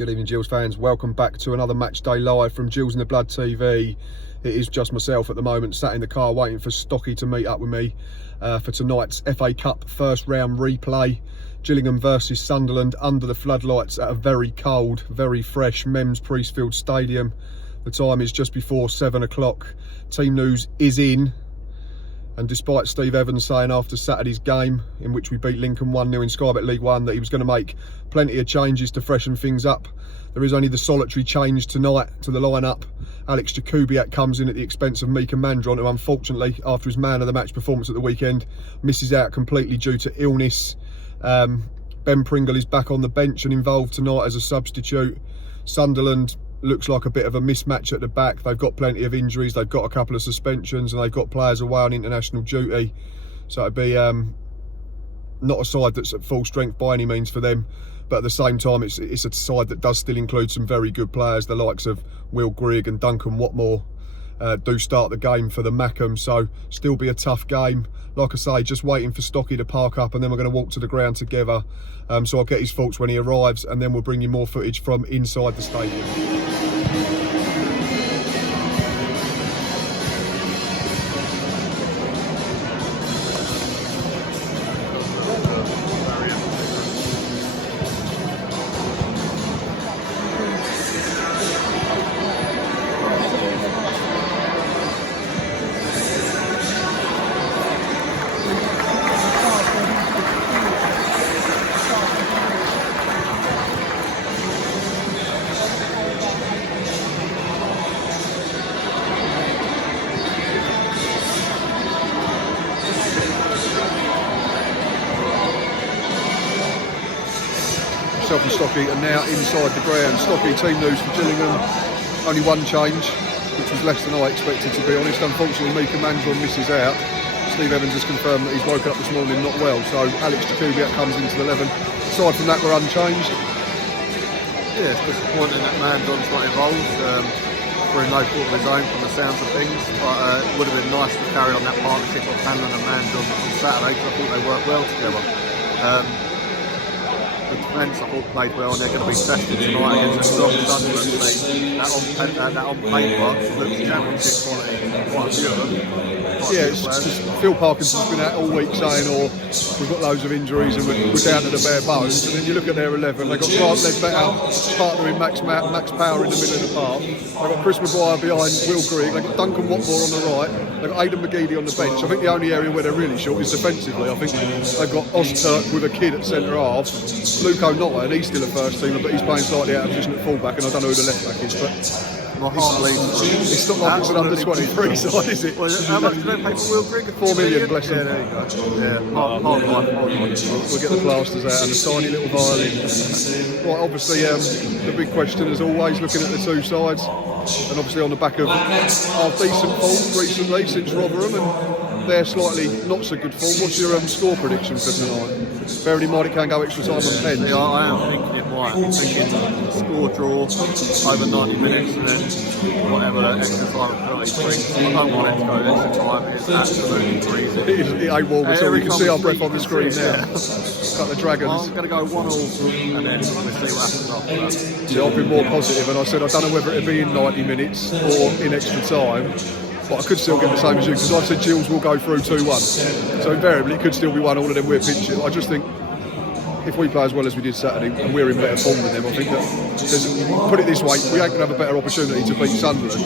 Good evening, Gills fans. Welcome back to another match day live from Gills in the Blood TV. It is just myself at the moment, sat in the car waiting for Stocky to meet up with me for tonight's FA Cup first round replay. Gillingham versus Sunderland under the floodlights at a very cold, very fresh Mems Priestfield Stadium. The time is just before 7 o'clock. Team news is in. And despite Steve Evans saying after Saturday's game, in which we beat Lincoln 1-0 in Sky Bet League One, that he was going to make plenty of changes to freshen things up, there is only the solitary change tonight to the lineup. Alex Jakubiak comes in at the expense of Mika Mandron, who unfortunately, after his man of the match performance at the weekend, misses out completely due to illness. Ben Pringle is back on the bench and involved tonight as a substitute. Sunderland looks like a bit of a mismatch at the back. They've got plenty of injuries, they've got a couple of suspensions, and they've got players away on international duty. So it'd be not a side that's at full strength by any means for them, but at the same time it's a side that does still include some very good players. The likes of Will Grigg and Duncan Watmore do start the game for the Mackham, so still be a tough game. Like I say, just waiting for Stocky to park up, and then we're going to walk to the ground together. So I'll get his thoughts when he arrives, and then we'll bring you more footage from inside the stadium. And Stocky are now inside the ground. Stocky, team news for Gillingham, only one change, which was less than I expected, to be honest. Unfortunately, Mika Mandron misses out. Steve Evans has confirmed that he's woken up this morning not well, so Alex Jakubiak comes into the 11. Aside from that, we're unchanged. Yeah, it's disappointing that Mandron's not involved. We're in no fault of his own from the sounds of things, but it would have been nice to carry on that partnership of Hanlon and Mandron on Saturday, because I thought they worked well together. The defence, I thought, played well, and they're going to be tested tonight against a strong Sunderland team. That on paper looks championship quality, quite a few of them. Yeah, it's just Phil Parkinson's been out all week saying, we've got loads of injuries and we're down to the bare bones. And then you look at their 11, they've got Grant Ledbetter partnering Max Power in the middle of the park. They've got Chris Maguire behind Will Grigg. They've got Duncan Watmore on the right. They've got Aidan McGeady on the bench. I think the only area where they're really short is defensively. I think they've got Ozturk with a kid at centre half. Luke O'Neill, and he's still a first teamer, but he's playing slightly out of position at fullback, and I don't know who the left back is. But my heart bleeds. It's not like it's an under 23 side, is it? Well, how much do they pay for Will Grigg? 4 million, bless him. Yeah, there you go. Yeah, hard life. We'll get the plasters out and a tiny little violin. Right, obviously, the big question is always looking at the two sides, and obviously on the back of our decent form recently since Rotherham and their slightly not so good form. What's your score prediction for tonight? Bearing in mind it can go extra time on pens. Yeah, I am thinking it might. I'm thinking score draw over 90 minutes and then whatever extra time penalty brings. I don't want it to go extra time. It's absolutely freezing. It ain't warm at all. You can see our breath on the screen now. Yeah. Cut the Dragons. I'm going to go 1-1 and then we'll see what happens after that. Yeah, I've been more positive, and I said I don't know whether it'd be in 90 minutes or in extra time. But I could still get the same as you, because I said Gills will go through 2-1. So invariably it could still be 1-1 and then we're pinching. I just think if we play as well as we did Saturday and we're in better form than them, I think that, put it this way, we ain't going to have a better opportunity to beat Sunderland.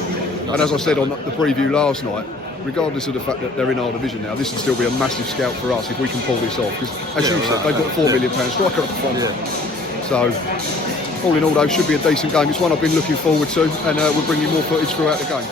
And as I said on the preview last night, regardless of the fact that they're in our division now, this will still be a massive scout for us if we can pull this off. Because as you said, they've got £4 million striker up front. Yeah. So all in all though, should be a decent game. It's one I've been looking forward to, and we'll bring you more footage throughout the game.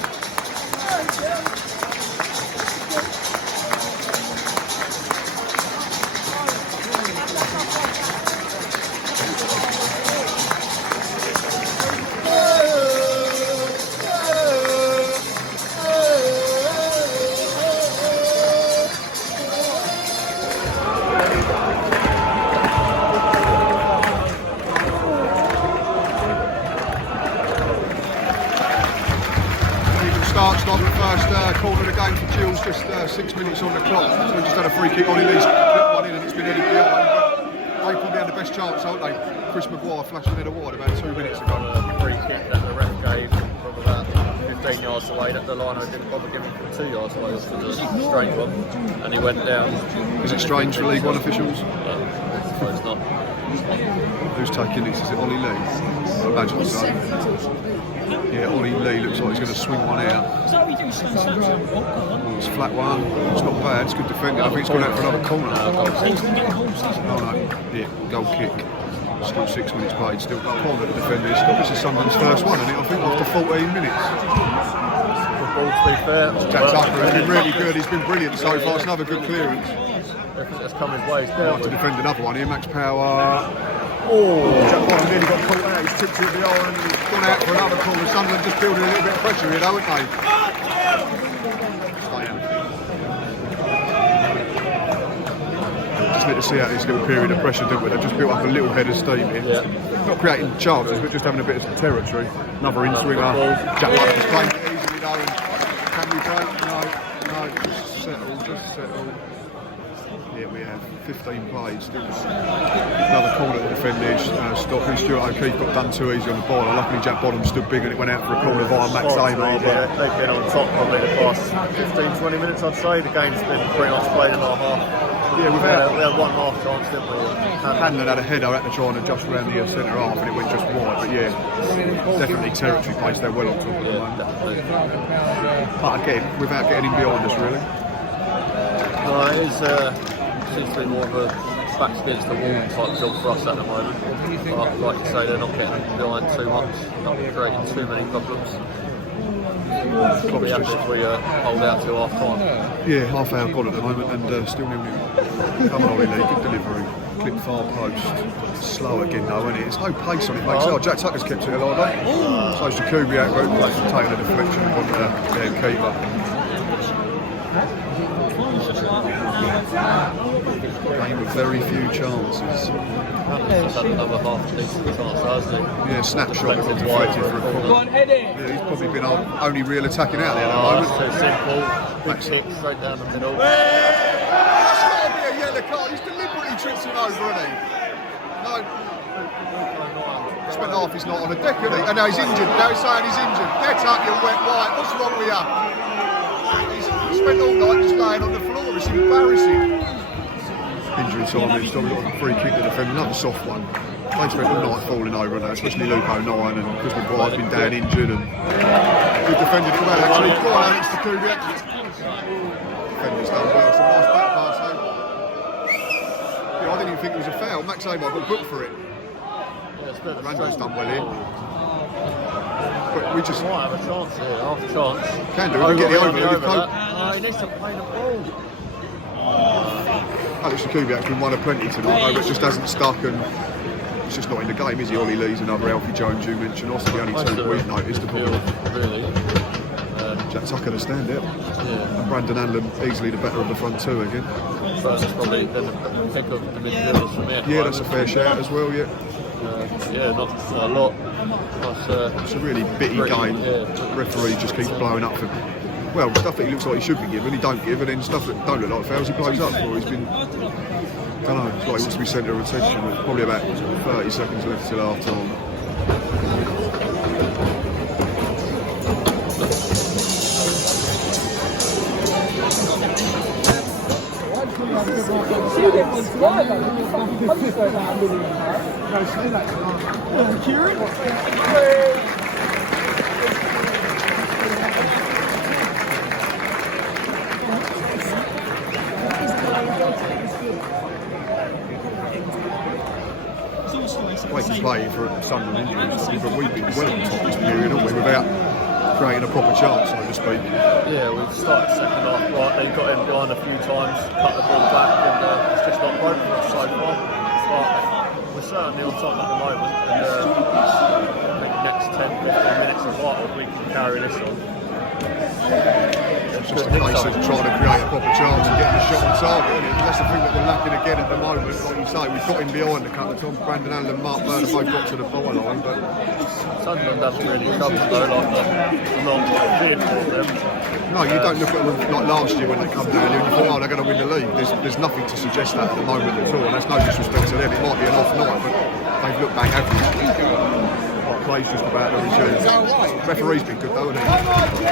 Start the first quarter of the game for Gills, just 6 minutes on the clock. So we just had a free kick on in, he's flipped one in and it's been headed behind. They pulled down the best chance, haven't they? Chris Maguire flashing header wide about 2 minutes ago. A free kick that the ref gave from about 15 yards away that the liner didn't bother giving from 2 yards away, which was a strange one. And he went down. Is it strange for League One officials? I suppose not. Who's taking this? Is it Ollie Lee? I imagine so. Yeah, Ollie Lee looks like he's going to swing one out. It's a flat one. It's not bad. It's good defending. I think it's going out for another corner. Oh no. Yeah, goal kick. Still 6 minutes played. Still got a corner to defend this. This is Sunderland's first one, isn't it? I think after 14 minutes. To be fair, Jack Tucker has been really good. He's been brilliant so far. It's another good clearance. That's come his way. He's To defend another one here. Max Power. Jack Bottom nearly got caught out. He's tipped it behind. He's gone out for another corner. Sunderland just building a little bit of pressure here, though, haven't they? Just need to see out this little period of pressure, don't we? They've just built up a little head of steam here. Yeah. Not creating chances, but just having a bit of territory. Another in-swinger. Jack Bottom is playing it easily, though. Can we break? No. Just settle. Here we have 15 played, still another corner to defend this. Stopping Stuart O'Keefe got done too easy on the ball. Luckily Jack Bottom stood big and it went out for a corner via Max Amer. Yeah, they've been on top probably the past 15-20 minutes, I'd say. The game's been pretty much played in our half. Yeah, we had one half chance, didn't we? Hanlon had a header at the try and adjust around the centre half and it went just wide, but yeah, definitely territory place. They're well on top of the moment. Definitely. But again, without getting in behind us really. No, it is, seems to be more of a backs against the wall type job for us at the moment. But like you say, they're not getting behind too much, not creating too many problems. Probably happy if we hold out till half time. Yeah, half hour gone at the moment and still nil-nil. Come on, Ollie Lee, good delivery. Clip far post. Slow again though, isn't it? There's no pace on it, mate. Oh, Jack Tucker's kept it alive, eh? So's the Kubiak group, like taking a deflection and gone to their keeper. Game with very few chances. He's had another half decent chance, hasn't he? Yeah, snapshot of deflected for a corner. Yeah, he's probably been our only real attacking out there at the moment. Too simple. Big hit straight down the middle. That's got to be a yellow card. He's deliberately tripped him over, hasn't he? No. Spent half his night on a deck, hasn't he? And now he's injured. Now he's saying he's injured. Get up, you wet white. What's wrong with you? He's spent all night just laying on the floor. It's embarrassing. Injury time, he's got a free kick to defend, another soft one. They spent all night falling over and that, especially Luke O'Nien and Chris Maguire's been down injured and good defended it well actually. Go on Alex to Kubiak. Defenders done well, it's a nice back pass though. Yeah, I didn't even think it was a foul. Max Amer got booked for it. Randall's done well here. But we just might have a chance here, half a chance. Can do, we can get it over. He needs to play the ball. Alex Kubiak's been one of plenty tonight, but just hasn't stuck and it's just not in the game, is he? Ollie Lee's another Alfie Jones you mentioned. Also the only two we've noticed. Really. Jack Tucker the standout. Yeah. And Brandon Allen easily the better of the front two again. So it's probably then the pick of the midfielders from here. Yeah, that's a fair shout as well, yeah. Yeah, not a lot. It's a really bitty game. Yeah. The referee just keeps blowing up for stuff that he looks like he should be given, he don't give, and then stuff that don't look like fouls he blows up for. He's been, I don't know, it's like he wants to be centre of attention. There's probably about 30 seconds left till half time. Way to play for Sunderland injuries, but we've been well on top this period, haven't we, without creating a proper chance, so to speak. Yeah, we've started second half right, they got him behind a few times, cut the ball back, and it's just not broken for us so far. But we're certainly on top at the moment, and I think the next 10-15 minutes of what we can carry this on. It's just a case of trying to create a proper chance and getting a shot on target, isn't it? That's the thing that we're lacking again at the moment. Like you say, we've got him behind a couple of times. Brandon Allen and Mark Burner both got to the byline, but Sunderland haven't really come though, like a long bid for them. No, you don't look at them like last year when they come down and you think, oh, they're going to win the league. There's nothing to suggest that at the moment at all, and that's no disrespect to them. It might be an off night, but they've looked bang average. Plays just about every tune. Referee's been good though, hasn't he?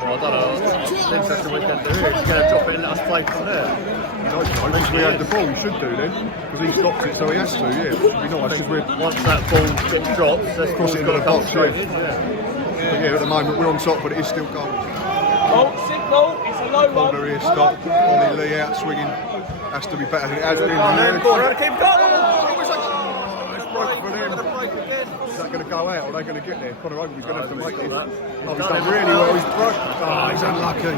Well, I don't know. It's interesting weekend there is. He's going to drop it and let us play from there. Because we had the ball, you should do then. Because he stopped it, so he has to, yeah. It'd be nice if we're... Once that ball gets dropped, let's cross it into the box, straight yeah. in, yeah. But yeah, at the moment we're on top, but it is still goal. Oh, signal, it's a low one. Corner here, stop. Ollie Lee out swinging. Has to be better than it has been. Is that going to go out or are they going to get there? Conor Oakley's going to have to make it. Oh, he's done really well. He's unlucky.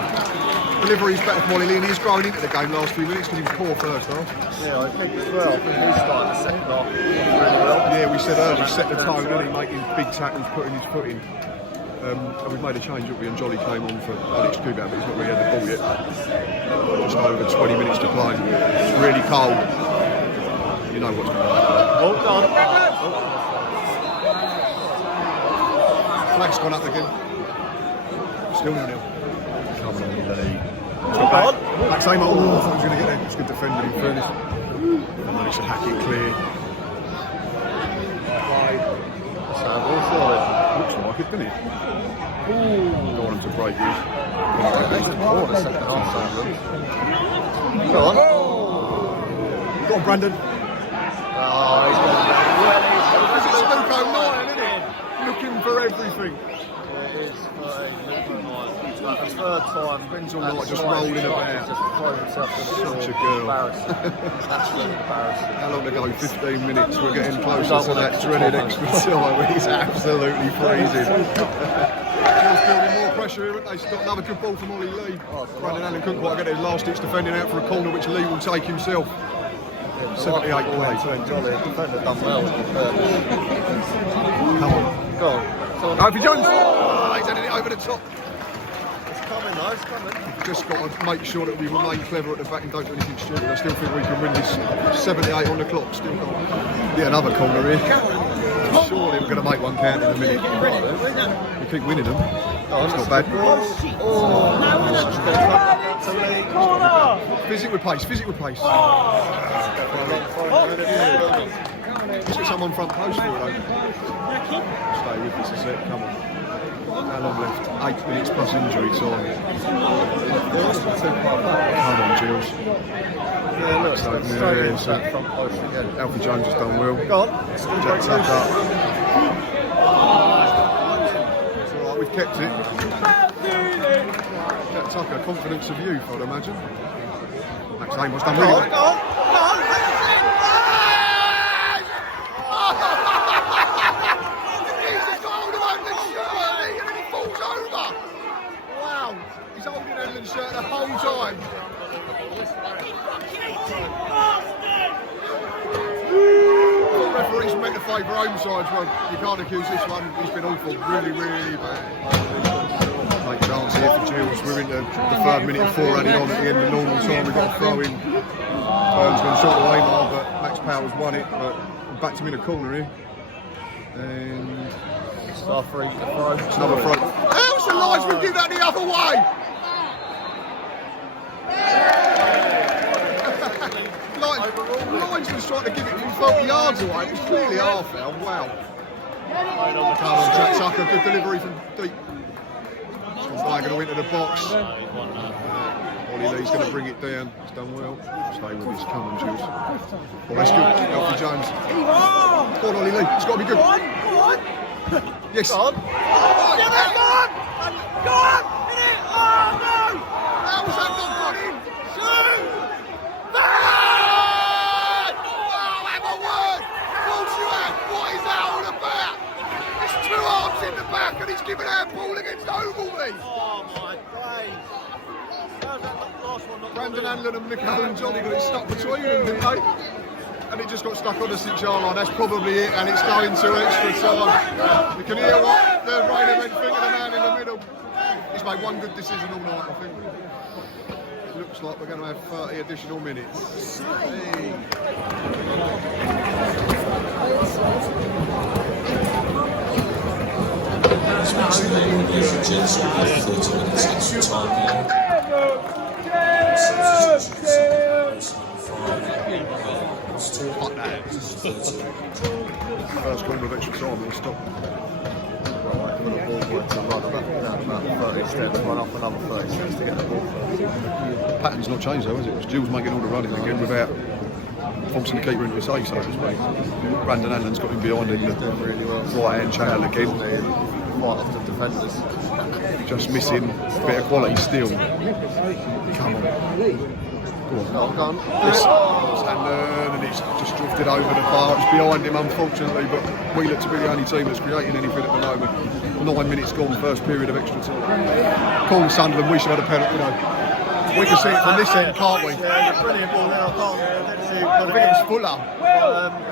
Delivery's better for Ollie Lee, and he's growing into the game last few minutes because he was poor first half. Yeah, I think as well. I think we started the second half really well. Yeah, we said earlier, set the tone, didn't he? Making big tackles, putting his foot in. And we've made a change up, and Jolly came on for Alex Kubat, but he's not really had the ball yet. Just over 20 minutes to play. It's really cold. You know what's going on. Well done. Flag's gone up again. Still 0-0. Come on, Lee. Back same. Oh, I thought he was going to get there. It's good defending in fairness. And managed to hack it clear. Looks like it, doesn't it? Ooh. Don't want him to break these. Go on. Go on, Brandon. Oh, he's got It's Stuco 9, isn't it? Looking for everything. it is like the third time. Ben's all night just rolling about. Just throwing himself to the floor. Such a girl. Embarrassing. Absolutely embarrassing. How long to go? 15 minutes. We're getting closer to that dreaded extra time. He's absolutely freezing. Gills building more pressure here, haven't they? Got another good ball from Ollie Lee. Brandon Allen couldn't quite get his last ditch defending out for a corner, which Lee will take himself. 78 plays. Jolly, the defender done well. Come on. Go on. Over Jones. Oh, he's heading it over the top. It's coming though, it's coming. Just got to make sure that we remain clever at the back and don't do anything stupid. I still think we can win this. 78 on the clock. Still got. Yeah, another corner here. Surely we're going to make one count in a minute. We keep winning them. Oh, that's not bad. Visit with pace, visit with pace. Let's get someone front post for it, though. Stay with us a sec, come on. How long left? 8 minutes plus injury time. Come on, Gills. Yeah, look, so front post again. Alfie Jones has done well. Go on. Jack Tucker. It's alright, we've kept it. Jack Tucker, confidence of youth, I'd imagine. Max Amos done really well. He's holding Ellen's shirt the whole time. The referee's meant to favour home sides. Well, you can't accuse this one. He's been awful. Really, really bad. Make chance here for Gills. We're into the third minute, 4 running on at the end of normal time. We've got a throw in. Burns gone short of Aymar, but Max Powers won it. But we backed him in a corner here. And Star free. it's another throw. How's the lights would give that the other way? Lyons was trying to give it from 30 yards away. It was clearly half foul. Wow. Come on, Jack Tucker. Good delivery from deep. Going to into the box. Ollie Lee's going to bring it down. He's done well. Stay with his. Come on, Gills. Oh, that's good. Alfie Jones. Go on, Ollie Lee. It's got to be good. Yes. Go on. Go on! Go on! Hit it! Oh no! How was that not gone in? Shoot! Wow, have a word! False you have! What is that all about? There's 2 arms in the back and he's giving out ball against Ogilvy! Oh my days! How's that last one not Brandon Allen and Michael and Johnny got it stuck between them, didn't they? And it just got stuck on the 6-yard line. That's probably it, and it's going to extra time. You can hear what the Rainer men think of the man in the middle. He's made one good decision all night, I think. It looks like we're going to have 30 additional minutes. Hey. Ladies and gents, we have 30 minutes extra time now. First corner of extra time, we'll stop. Right, for the ball work to run about 30 steps, run up another 30 steps to get the ball first. Pattern's not changed though, has it? Gills making all the running again without forcing the keeper into a save, so to speak. Brandon Allen's got him behind him, Doing really well. right hand channel again. Right off the defenders. Just missing a bit of quality still. Come on. Go on. Oh, go on. Standard, and it's just drifted over the bar. It's behind him, unfortunately, but we look to be the only team that's creating anything at the moment. 9 minutes gone, first period of extra time. Call Sunderland, we should have had a penalty, you know. We can see it from this end, can't we? Yeah, brilliant ball there. I think it's Fuller.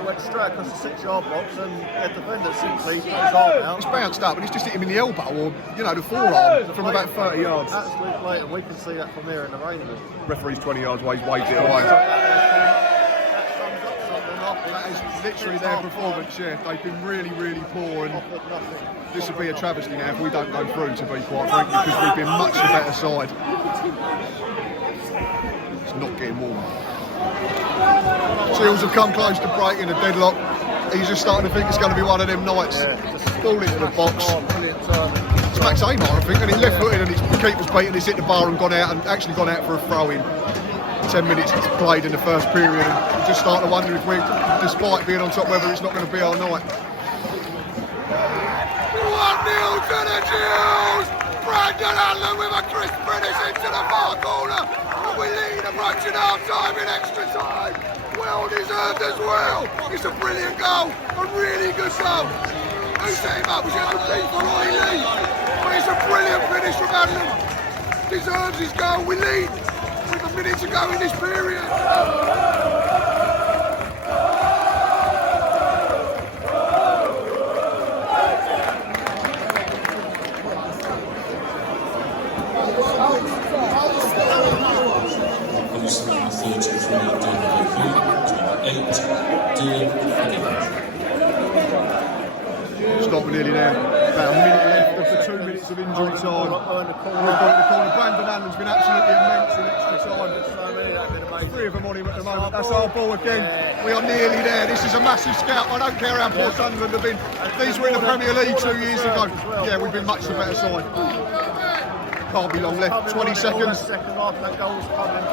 It went straight across the 6-yard box, and the defender simply put his arm out. It's bounced up, and it's just hit him in the elbow, or, you know, the forearm from about 30 yards. Absolute blatant. We can see that from here in the rain. Referee's 20 yards away, waved it away. That sums up something off. That is literally their performance, yeah. They've been really, really poor, and this would be a travesty now if we don't go through, to be quite frank, because we've been much the better side. It's not getting warm. Gills have come close to breaking a deadlock. He's just starting to think it's going to be one of them nights. Ball into the box. It's Max Amar, I think, and he left-footed, and the keeper's beaten. He's hit the bar and gone out, and actually gone out for a throw-in. 10 minutes played in the first period, and just starting to wonder if we, despite being on top, whether it's not going to be our night. 1-0 to the Gills! Brandon Allen with a crisp finish into the far corner. And we lead approaching half time in extra time. Well deserved as well. It's a brilliant goal, a really good goal. Who set him up? Was it O'Leaf or Roy Lee? But it's a brilliant finish from Allen. Deserves his goal. We lead with a minute to go in this period. Stop, we're nearly there. About a minute left of the 2 minutes of injury time. We're the corner. Brandon Allen's been absolutely immense in extra time. 3 of them on him at the moment. That's our ball again. We are nearly there. This is a massive scout. I don't care how poor Sunderland have been. These were in the Premier League 2 years ago. Yeah, we've been much the better side. Can't be long left. 20 seconds. Second half, that goal's coming.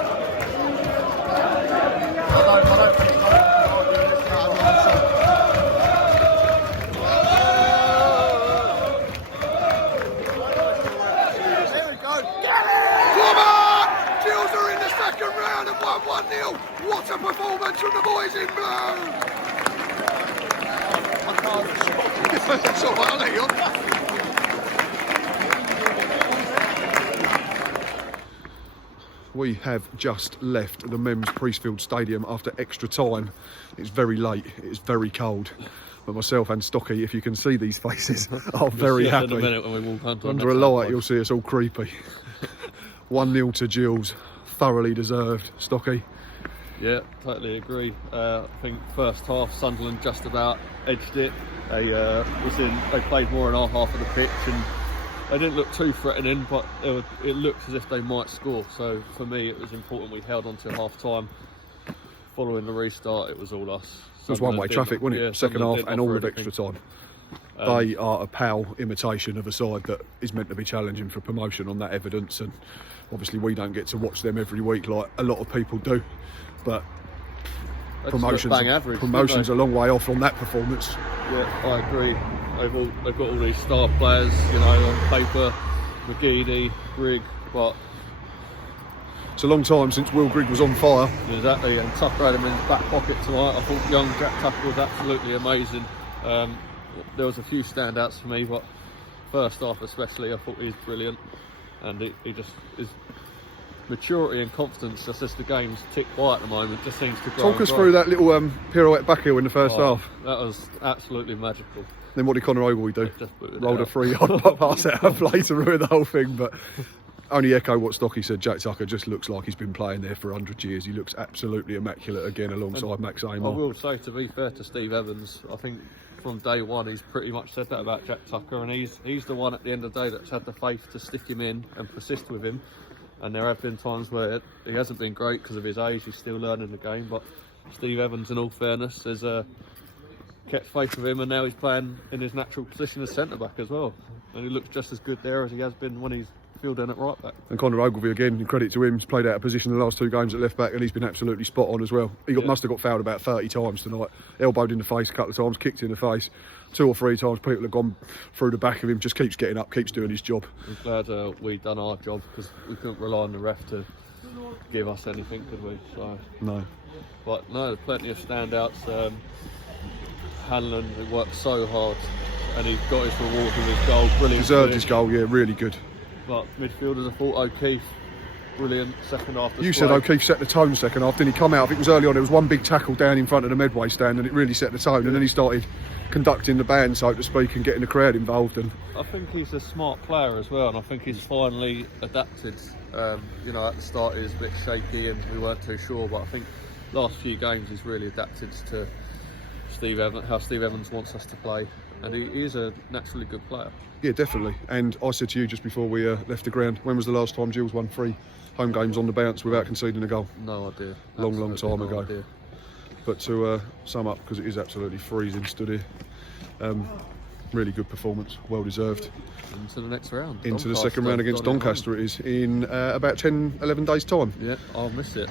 I don't think round and won 1-0. What a performance from the boys in blue! That's all right, I'll let you on. We have just left the Mems Priestfield Stadium after extra time. It's very late, it's very cold. But myself and Stocky, if you can see these faces, are very happy. In a minute when we walk under a light, you'll see us all creepy. 1-0 to Gills. Thoroughly deserved, Stocky. Yeah, totally agree. I think first half Sunderland just about edged it. They played more in our half of the pitch, and they didn't look too threatening, but it looked as if they might score. So for me, it was important we held on till half time. Following the restart, it was all us. It was one-way traffic, wasn't it? Yeah, second half and all of anything. extra time. They are a pale imitation of a side that is meant to be challenging for promotion on that evidence, and obviously we don't get to watch them every week like a lot of people do, but promotion's a long way off on that performance. Yeah, I agree. They've got all these star players, you know, on paper, McGeady, Grigg, but it's a long time since Will Grigg was on fire. Exactly, and Tucker had him in his back pocket tonight. I thought young Jack Tucker was absolutely amazing. There was a few standouts for me, but first half especially, I thought he was brilliant, and he just his maturity and confidence, just as the game's tick by at the moment, just seems to grow. Talk us through that little pirouette back heel in the first half. That was absolutely magical. Then what did Conor Ogle do? Just rolled a 3-yard pass out of play to ruin the whole thing, but only echo what Stocky said. Jack Tucker just looks like he's been playing there for 100 years. He looks absolutely immaculate again alongside Max I Amar. will say, to be fair to Steve Evans, I think from day one he's pretty much said that about Jack Tucker, and he's the one at the end of the day that's had the faith to stick him in and persist with him. And there have been times where he hasn't been great because of his age, he's still learning the game, but Steve Evans, in all fairness, has kept faith with him, and now he's playing in his natural position as centre-back as well. And he looks just as good there as he has been when he's fielding at right back. And Conor Ogilvie, again, credit to him, he's played out of position the last 2 games at left back, and he's been absolutely spot on as well. He must have got fouled about 30 times tonight, elbowed in the face a couple of times, kicked in the face. 2 or 3 times people have gone through the back of him, just keeps getting up, keeps doing his job. I'm glad we done our job, because we couldn't rely on the ref to give us anything, could we? So No. But no, there's plenty of standouts. Hanlon, who worked so hard, and he got his reward with his goal. Brilliant. Deserved his goal, yeah, really good. But midfielders, I thought O'Keefe, brilliant second half. You said O'Keefe set the tone second half, didn't he? Come out, I think it was early on, there was one big tackle down in front of the Medway stand, and it really set the tone, and then he started conducting the band, so to speak, and getting the crowd involved. And I think he's a smart player as well, and I think he's finally adapted. You know, at the start he was a bit shaky and we weren't too sure, but I think last few games he's really adapted to how Steve Evans wants us to play, and he is a naturally good player. yeah, definitely. And I said to you just before we left the ground, when was the last time Gills won 3 home games on the bounce without conceding a goal? No idea. Long time ago. Idea. But to sum up, because it is absolutely freezing stood here, really good performance, well deserved. Into the next round. Into the second round against Doncaster it is in about 10-11 days time. Yeah, I'll miss it.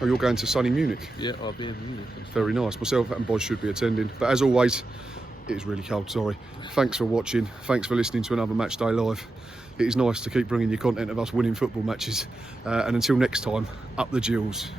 Oh, you're going to sunny Munich? Yeah, I'll be in Munich. Very nice. Myself and Boz should be attending. But as always, it is really cold, sorry. Thanks for watching. Thanks for listening to another Match Day Live. It is nice to keep bringing you content of us winning football matches. And until next time, up the Gills.